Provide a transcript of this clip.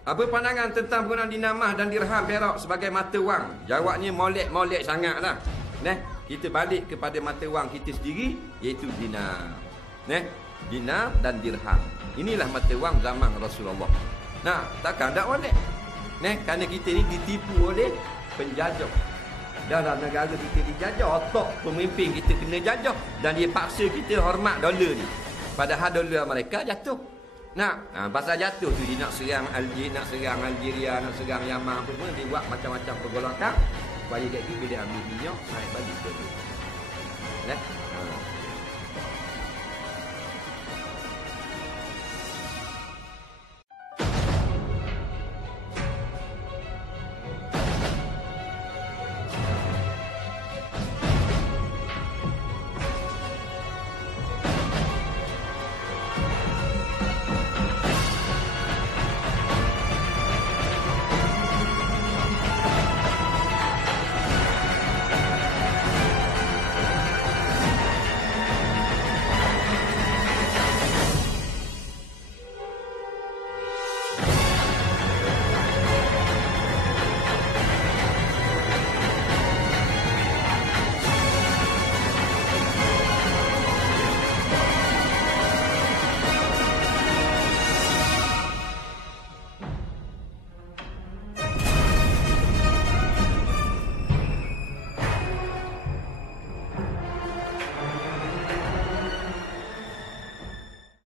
Apa pandangan tentang penggunaan dinamah dan dirham perak sebagai mata wang? Jawabnya molek-molek sangatlah. Kita balik kepada mata wang kita sendiri, iaitu dinar. Dinar dan dirham. Inilah mata wang zaman Rasulullah. Takkan tak molek. Kerana kita ni ditipu oleh penjajah. Dalam negara kita dijajah, otak pemimpin kita kena jajah, dan dia paksa kita hormat dolar ni. Padahal dolar mereka jatuh. Pasal jatuh tu dia nak serang Algeria, nak serang Yaman apa semua, dia buat macam-macam pergolakan supaya jadi bila ambil minyak naik balik dolar.